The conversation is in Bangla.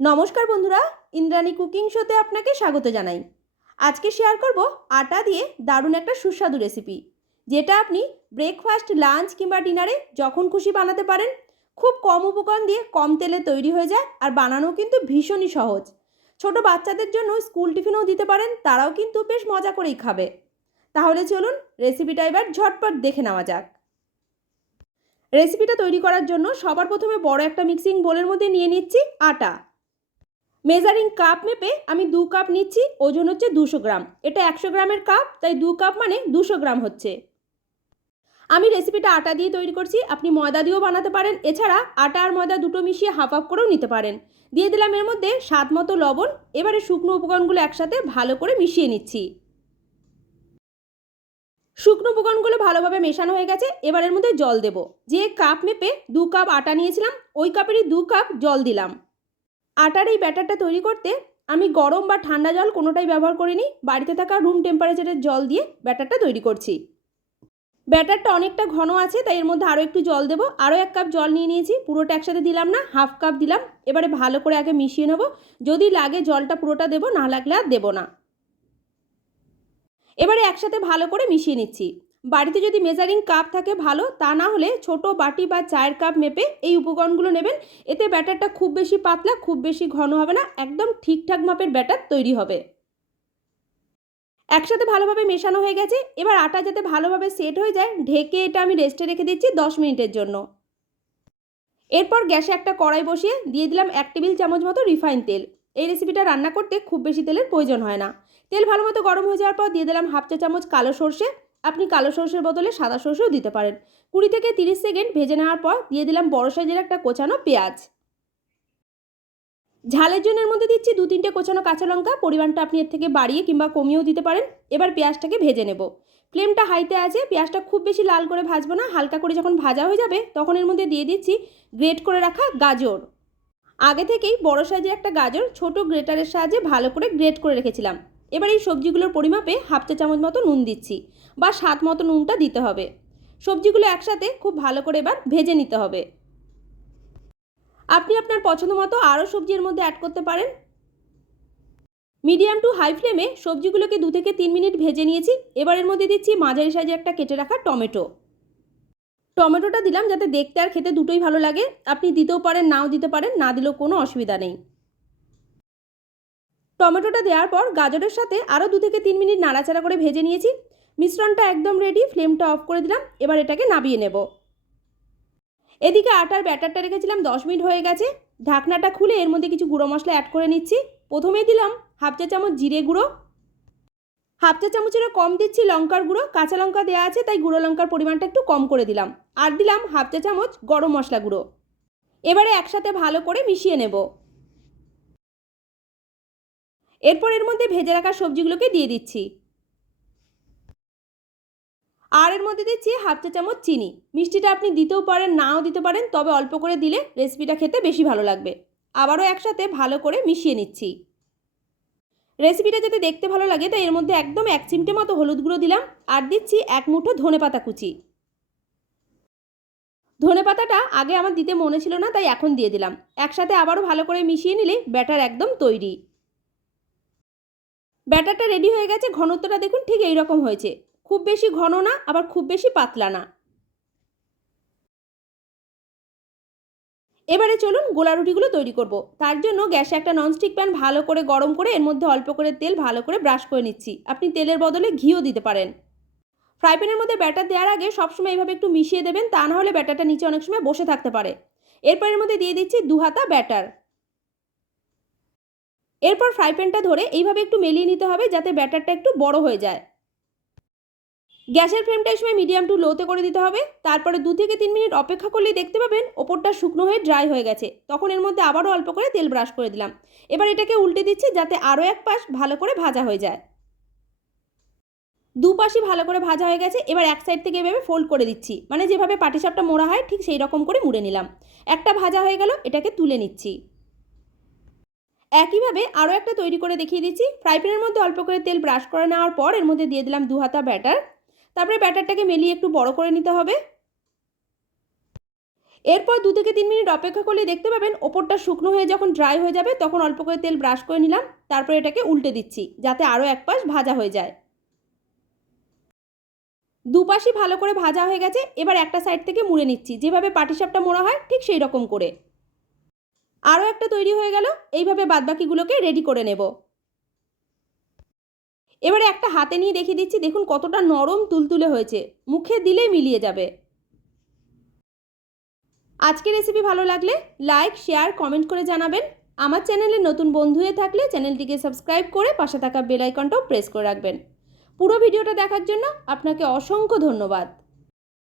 নমস্কার বন্ধুরা, ইন্দ্রাণী কুকিং শোতে আপনাকে স্বাগত জানাই। আজকে শেয়ার করব আটা দিয়ে দারুণ একটা সুস্বাদু রেসিপি যেটা আপনি ব্রেকফাস্ট লাঞ্চ কিংবা ডিনারে যখন খুশি বানাতে পারেন, খুব কম উপকরণ দিয়ে কম তেলে তৈরি হয়ে যায় আর বানানো কিন্তু ভীষণই সহজ। ছোট বাচ্চাদের জন্য স্কুল টিফিনও দিতে পারেন, তারাও কিন্তু বেশ মজা করেই খাবে। তাহলে চলুন রেসিপিটা এবার ঝটপট দেখে নেওয়া যাক। রেসিপিটা তৈরি করার জন্য সবার প্রথমে বড় একটা মিক্সিং বোলের মধ্যে নিয়ে নিচ্ছি আটা। মেজারিং কাপ মেপে আমি দু কাপ নিচ্ছি, ওজন হচ্ছে দুশো গ্রাম। এটা একশো গ্রামের কাপ তাই দু কাপ মানে দুশো গ্রাম হচ্ছে। আমি রেসিপিটা আটা দিয়ে তৈরি করছি, আপনি ময়দা দিয়েও বানাতে পারেন। এছাড়া আটা আর ময়দা দুটো মিশিয়ে হাফ হাফ করেও নিতে পারেন। দিয়ে দিলাম এর মধ্যে স্বাদ মতো লবণ, এবারে শুকনো উপকরণগুলো একসাথে ভালো করে মিশিয়ে নিচ্ছি। শুকনো উপকরণগুলো ভালোভাবে মেশানো হয়ে গেছে, এবার এর মধ্যে জল দেব। যে কাপ মেপে দু কাপ আটা নিয়েছিলাম, ওই কাপেরই দু কাপ জল দিলাম। আটার এই ব্যাটারটা তৈরি করতে আমি গরম বা ঠান্ডা জল কোনোটাই ব্যবহার করিনি। বাড়িতে থাকা রুম টেম্পারেচারের জল দিয়ে ব্যাটারটা তৈরি করছি। ব্যাটারটা অনেকটা ঘন আছে, তাই এর মধ্যে আরও একটু জল দেবো। আরও এক কাপ জল নিয়ে নিয়েছি, পুরোটা একসাথে দিলাম না হাফ কাপ দিলাম। এবারে ভালো করে আগে মিশিয়ে নেব। যদি লাগে জলটা পুরোটা দেবো, না লাগলে আর দেবো না। এবারে একসাথে ভালো করে মিশিয়ে নিচ্ছি। বাড়িতে যদি মেজারিং কাপ থাকে ভালো, তা না হলে ছোট বাটি বা চায়ের কাপ মেপে এই উপকরণগুলো নেবেন। এতে ব্যাটারটা খুব বেশি পাতলা, খুব বেশি ঘন হবে না, একদম ঠিকঠাক মাপের ব্যাটার তৈরি হবে। একসাথে ভালোভাবে মেশানো হয়ে গেছে, এবার আটা যাতে ভালোভাবে সেট হয়ে যায়, ঢেকে এটা আমি রেস্টে রেখে দিচ্ছি দশ মিনিটের জন্য। এরপর গ্যাসে একটা কড়াই বসিয়ে দিয়ে দিলাম এক টেবিল চামচ মতো রিফাইন তেল। এই রেসিপিটা রান্না করতে খুব বেশি তেলের প্রয়োজন হয় না। তেল ভালো মতো গরম হয়ে যাওয়ার পর দিয়ে দিলাম হাফ চা চামচ কালো সর্ষে আপনি কালো সর্ষের বদলে সাদা সর্ষেও দিতে পারেন। কুড়ি থেকে তিরিশ সেকেন্ড ভেজে নেওয়ার পর দিয়ে দিলাম বড় সাইজের একটা কোচানো পেঁয়াজ। ঝালের জন্য এর মধ্যে দিচ্ছি দু তিনটে কোচানো কাঁচা লঙ্কা, পরিমাণটা আপনি এর থেকে বাড়িয়ে কিংবা কমিয়েও দিতে পারেন। এবার পেঁয়াজটাকে ভেজে নেব। ফ্লেমটা হাইতে আছে, পেঁয়াজটা খুব বেশি লাল করে ভাজবো না, হালকা করে যখন ভাজা হয়ে যাবে তখন এর মধ্যে দিয়ে দিচ্ছি গ্রেট করে রাখা গাজর। আগে থেকেই বড় সাইজের একটা গাজর ছোট গ্রেটারের সাহায্যে ভালো করে গ্রেট করে রেখেছিলাম। এবার এই সবজিগুলোর পরিমাপে হাফ চা চামচ মতো নুন দিচ্ছি বা স্বাদ মতো নুনটা দিতে হবে। সবজিগুলো একসাথে খুব ভালো করে এবার ভেজে নিতে হবে। আপনি আপনার পছন্দ মতো আরও সবজির মধ্যে অ্যাড করতে পারেন। মিডিয়াম টু হাই ফ্লেমে সবজিগুলোকে দু থেকে তিন মিনিট ভেজে নিয়েছি। এবার এর মধ্যে দিচ্ছি মাঝারি সাইজের একটা কেটে রাখা টমেটো। টমেটোটা দিলাম যাতে দেখতে আর খেতে দুটোই ভালো লাগে। আপনি দিতেও পারেন, নাও দিতে পারেন, না দিলেও কোনো অসুবিধা নেই। টমেটোটা দেওয়ার পর গাজরের সাথে আরও দু থেকে তিন মিনিট নাড়াচাড়া করে ভেজে নিয়েছি। মিশ্রণটা একদম রেডি ফ্লেমটা অফ করে দিলাম। এবার এটাকে নাবিয়ে নেব। এদিকে আটার ব্যাটারটা রেখেছিলাম, দশ মিনিট হয়ে গেছে। ঢাকনাটা খুলে এর মধ্যে কিছু গুঁড়ো মশলা অ্যাড করে নিচ্ছি। প্রথমেই দিলাম হাফ চা চামচ জিরে গুঁড়ো। হাফ চা চামচেরও কম দিচ্ছি লঙ্কার গুঁড়ো। কাঁচা লঙ্কা দেওয়া আছে, তাই গুঁড়ো লঙ্কার পরিমাণটা একটু কম করে দিলাম। আর দিলাম হাফ চা চামচ গরম মশলা গুঁড়ো। এবারে একসাথে ভালো করে মিশিয়ে নেব। এরপর এর মধ্যে ভেজে রাখা সবজিগুলোকে দিয়ে দিচ্ছি। আর এর মধ্যে দিচ্ছি হাফ চা চামচ চিনি। মিষ্টিটা আপনি দিতেও পারেন, নাও দিতে পারেন, তবে অল্প করে দিলে রেসিপিটা খেতে বেশি ভালো লাগবে। আবারও একসাথে ভালো করে মিশিয়ে নিচ্ছি। রেসিপিটা যাতে দেখতে ভালো লাগে, তাই এর মধ্যে একদম এক চিমটে মতো হলুদ গুঁড়ো দিলাম আর দিচ্ছি এক মুঠো ধনে পাতা কুচি। ধনে পাতাটা আগে আমার দিতে মনে ছিল না, তাই এখন দিয়ে দিলাম। একসাথে আবারও ভালো করে মিশিয়ে নিলে ব্যাটার একদম তৈরি। ব্যাটারটা রেডি হয়ে গেছে, ঘনত্বটা দেখুন ঠিক এই রকম হয়েছে। খুব বেশি ঘন না, আবার খুব বেশি পাতলা না। এবারে চলুন গোলা রুটিগুলো তৈরি করব। তার জন্য গ্যাসে একটা ননস্টিক প্যান ভালো করে গরম করে, এর মধ্যে অল্প করে তেল ভালো করে ব্রাশ করে নিচ্ছি। আপনি তেলের বদলে ঘিও দিতে পারেন। ফ্রাই প্যানের মধ্যে ব্যাটার দেওয়ার আগে সবসময় এইভাবে একটু মিশিয়ে দেবেন, তা না হলে ব্যাটারটা নিচে অনেক সময় বসে থাকতে পারে। এরপর এর মধ্যে দিয়ে দিচ্ছি দু হাতা ব্যাটার এরপর ফ্রাই প্যানটা ধরে এইভাবে একটু মেলিয়ে নিতে হবে যাতে ব্যাটারটা একটু বড় হয়ে যায়। গ্যাসের ফ্লেমটা এই সময় মিডিয়াম টু লোতে করে দিতে হবে। তারপরে দু থেকে তিন মিনিট অপেক্ষা করলেই দেখতে পাবেন ওপরটা শুকনো হয়ে ড্রাই হয়ে গেছে। তখন এর মধ্যে আবারও অল্প করে তেল ব্রাশ করে দিলাম। এবার এটাকে উল্টে দিচ্ছি যাতে আরও এক পাশ ভালো করে ভাজা হয়ে যায়। দুপাশই ভালো করে ভাজা হয়ে গেছে। এবার এক সাইড থেকে এভাবে ফোল্ড করে দিচ্ছি। মানে যেভাবে পাটিসাপটা মোড়া হয়, ঠিক সেই রকম করে মুড়ে নিলাম। একটা ভাজা হয়ে গেল, এটাকে তুলে নিচ্ছি। একইভাবে আরও একটা তৈরি করে দেখিয়ে দিচ্ছি। ফ্রাই প্যানের মধ্যে অল্প করে তেল ব্রাশ করে নেওয়ার পর এর মধ্যে দিয়ে দিলাম দু হাতা ব্যাটার। তারপরে ব্যাটারটাকে মেলিয়ে একটু বড় করে নিতে হবে। এরপর দু থেকে তিন মিনিট অপেক্ষা করলে দেখতে পাবেন ওপরটা শুকনো হয়ে যখন ড্রাই হয়ে যাবে তখন অল্প করে তেল ব্রাশ করে নিলাম। তারপর এটাকে উল্টে দিচ্ছি যাতে আরও এক পাশ ভাজা হয়ে যায়। দুপাশই ভালো করে ভাজা হয়ে গেছে। এবার একটা সাইড থেকে মুড়ে নিচ্ছি। যেভাবে পাটিসাপটা মোড়া হয় ঠিক সেই রকম করে। আরও একটা তৈরি হয়ে গেল। এইভাবে বাদবাকিগুলোকে রেডি করে নেব। এবারে একটা হাতে নিয়ে দেখিয়ে দিচ্ছি, দেখুন কতটা নরম তুলতুলে হয়েছে। মুখে দিলেই মিলিয়ে যাবে। আজকের রেসিপি ভালো লাগলে লাইক শেয়ার কমেন্ট করে জানাবেন। আমার চ্যানেলে নতুন বন্ধু হয়ে থাকলে চ্যানেলটিকে সাবস্ক্রাইব করে পাশে থাকা বেল আইকনটাও প্রেস করে রাখবেন। পুরো ভিডিওটা দেখার জন্য আপনাকে অসংখ্য ধন্যবাদ।